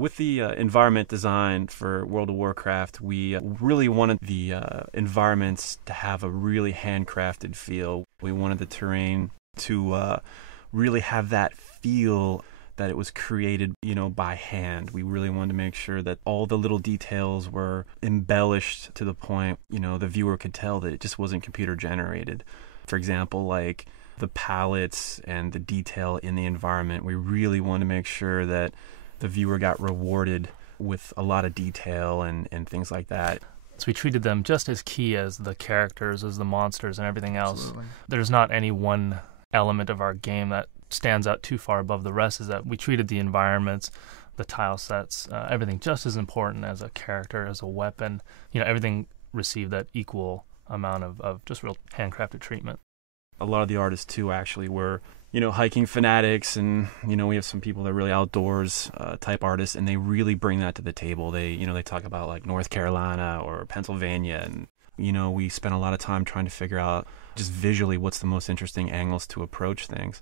With the environment design for World of Warcraft, we really wanted the environments to have a really handcrafted feel. We wanted the terrain to really have that feel that it was created, by hand. We really wanted to make sure that all the little details were embellished to the point, the viewer could tell that it just wasn't computer generated. For example, like the palettes and the detail in the environment, we really wanted to make sure that the viewer got rewarded with a lot of detail and things like that. So we treated them just as key as the characters, as the monsters, and everything else. Absolutely. There's not any one element of our game that stands out too far above the rest. Is that we treated the environments, the tile sets, everything just as important as a character, as a weapon. Everything received that equal amount of just real handcrafted treatment. A lot of the artists, too, actually were, hiking fanatics, and, we have some people that are really outdoors type artists, and they really bring that to the table. They, they talk about, like, North Carolina or Pennsylvania, and, we spent a lot of time trying to figure out just visually what's the most interesting angles to approach things.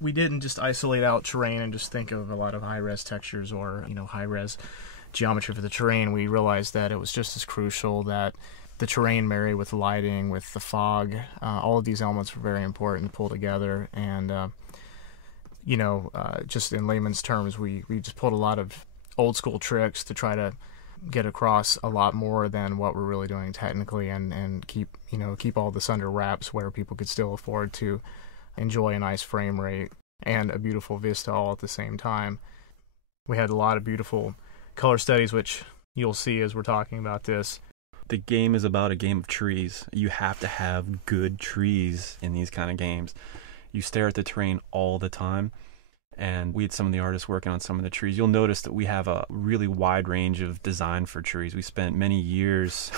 We didn't just isolate out terrain and just think of a lot of high-res textures or, high-res geometry for the terrain. We realized that it was just as crucial that the terrain marry with lighting, with the fog. All of these elements were very important to pull together. And, just in layman's terms, we just pulled a lot of old-school tricks to try to get across a lot more than what we're really doing technically, and keep all this under wraps where people could still afford to enjoy a nice frame rate and a beautiful vista all at the same time. We had a lot of beautiful color studies, which you'll see as we're talking about this. The game is about a game of trees. You have to have good trees in these kind of games. You stare at the terrain all the time, and we had some of the artists working on some of the trees. You'll notice that we have a really wide range of design for trees. We spent many years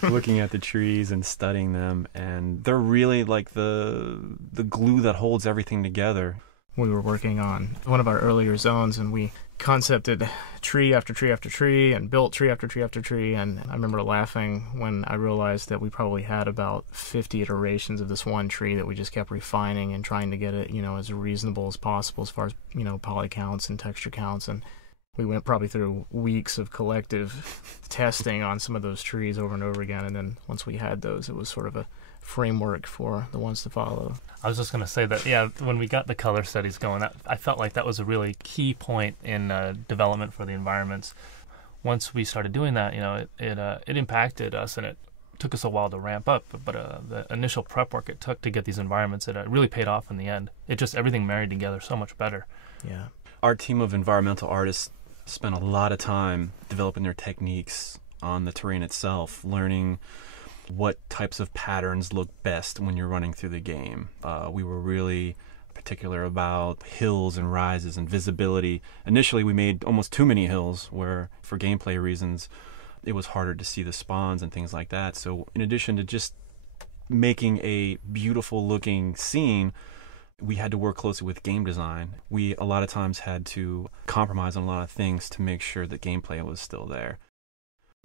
looking at the trees and studying them, and they're really like the glue that holds everything together. We were working on one of our earlier zones, and we concepted tree after tree after tree and built tree after tree after tree. And I remember laughing when I realized that we probably had about 50 iterations of this one tree that we just kept refining and trying to get it, as reasonable as possible as far as, poly counts and texture counts. And we went probably through weeks of collective testing on some of those trees over and over again. And then once we had those, it was sort of a framework for the ones to follow. I was just going to say that, when we got the color studies going, I felt like that was a really key point in development for the environments. Once we started doing that, it impacted us, and it took us a while to ramp up. But the initial prep work it took to get these environments, it really paid off in the end. Everything married together so much better. Yeah. Our team of environmental artists spent a lot of time developing their techniques on the terrain itself, learning what types of patterns look best when you're running through the game. We were really particular about hills and rises and visibility. Initially, we made almost too many hills where, for gameplay reasons, it was harder to see the spawns and things like that. So in addition to just making a beautiful looking scene, we had to work closely with game design. We a lot of times had to compromise on a lot of things to make sure that gameplay was still there.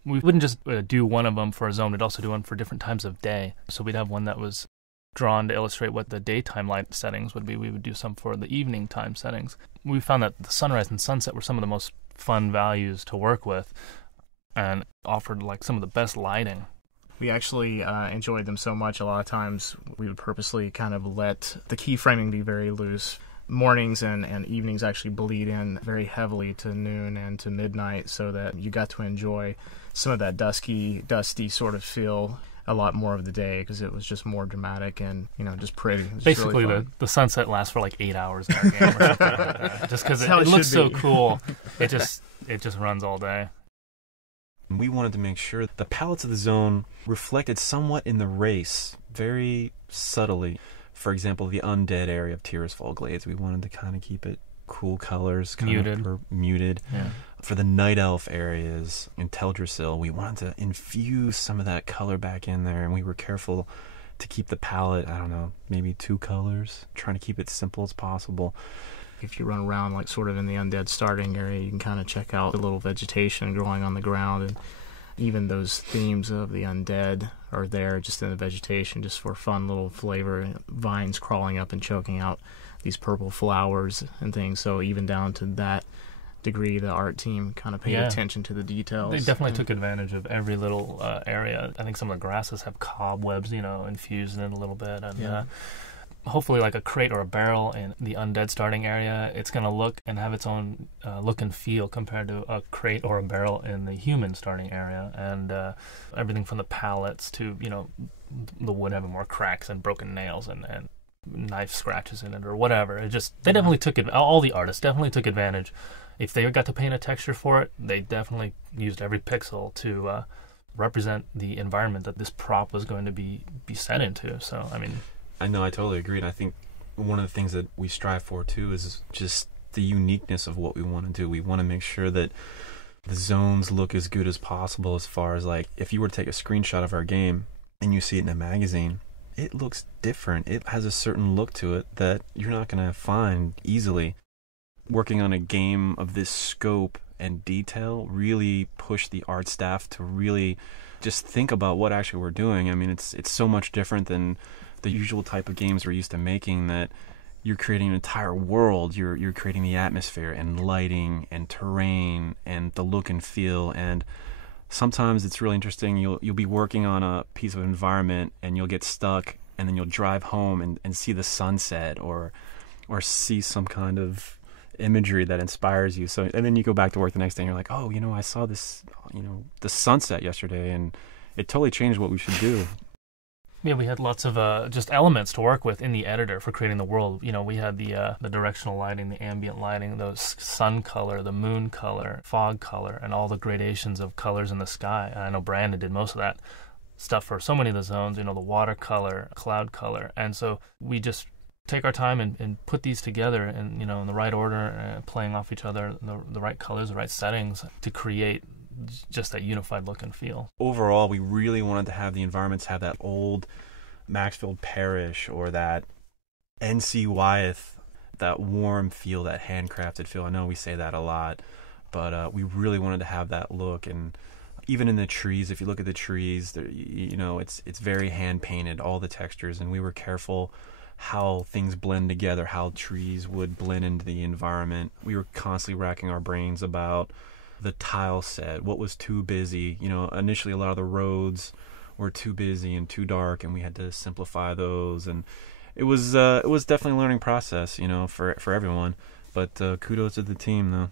We wouldn't just do one of them for a zone, we'd also do one for different times of day. So we'd have one that was drawn to illustrate what the daytime light settings would be. We would do some for the evening time settings. We found that the sunrise and sunset were some of the most fun values to work with and offered like some of the best lighting. We actually enjoyed them so much, a lot of times we would purposely kind of let the keyframing be very loose. Mornings and evenings actually bleed in very heavily to noon and to midnight, so that you got to enjoy some of that dusty sort of feel a lot more of the day, because it was just more dramatic and just pretty. Basically, really the sunset lasts for like 8 hours in our game or something like that. Just because it looks so cool, it just runs all day. We wanted to make sure the palettes of the zone reflected somewhat in the race, very subtly. For example, the undead area of Tirisfal Glades, we wanted to kind of keep it cool colors, muted. Yeah. For the night elf areas in Teldrassil, we wanted to infuse some of that color back in there, and we were careful to keep the palette, maybe 2 colors, trying to keep it simple as possible. If you run around like sort of in the undead starting area, you can kind of check out the little vegetation growing on the ground, and even those themes of the undead are there just in the vegetation, just for fun little flavor. Vines crawling up and choking out these purple flowers and things. So even down to that degree the art team kind of paid attention to the details. They definitely took advantage of every little area. I think some of the grasses have cobwebs, infused in it a little bit. And hopefully like a crate or a barrel in the undead starting area, it's going to look and have its own look and feel compared to a crate or a barrel in the human starting area. And everything from the pallets to, the wood having more cracks and broken nails and knife scratches in it or whatever. They definitely took it. All the artists definitely took advantage. If they got to paint a texture for it, they definitely used every pixel to represent the environment that this prop was going to be set into. So, I know, I totally agree. And I think one of the things that we strive for, too, is just the uniqueness of what we want to do. We want to make sure that the zones look as good as possible as far as, like, if you were to take a screenshot of our game and you see it in a magazine, it looks different. It has a certain look to it that you're not going to find easily. Working on a game of this scope and detail really pushed the art staff to really just think about what actually we're doing. It's so much different than the usual type of games we're used to making, that you're creating an entire world. You're creating the atmosphere and lighting and terrain and the look and feel. And sometimes it's really interesting. You'll be working on a piece of environment and you'll get stuck, and then you'll drive home and see the sunset or see some kind of imagery that inspires you. So, and then you go back to work the next day and you're like, oh, I saw this, the sunset yesterday, and it totally changed what we should do. Yeah, we had lots of just elements to work with in the editor for creating the world. We had the directional lighting, the ambient lighting, the sun color, the moon color, fog color, and all the gradations of colors in the sky. And I know Brandon did most of that stuff for so many of the zones, the watercolor, cloud color. And so we just take our time and put these together and, in the right order, playing off each other, the right colors, the right settings to create just that unified look and feel. Overall, we really wanted to have the environments have that old Maxfield Parish or that NC Wyeth, that warm feel, that handcrafted feel. I know we say that a lot, but we really wanted to have that look. And even in the trees, if you look at the trees, it's very hand painted, all the textures, and we were careful how things blend together, how trees would blend into the environment. We were constantly racking our brains about the tile set, what was too busy. Initially a lot of the roads were too busy and too dark, and we had to simplify those. And it was definitely a learning process, for everyone. But kudos to the team, though.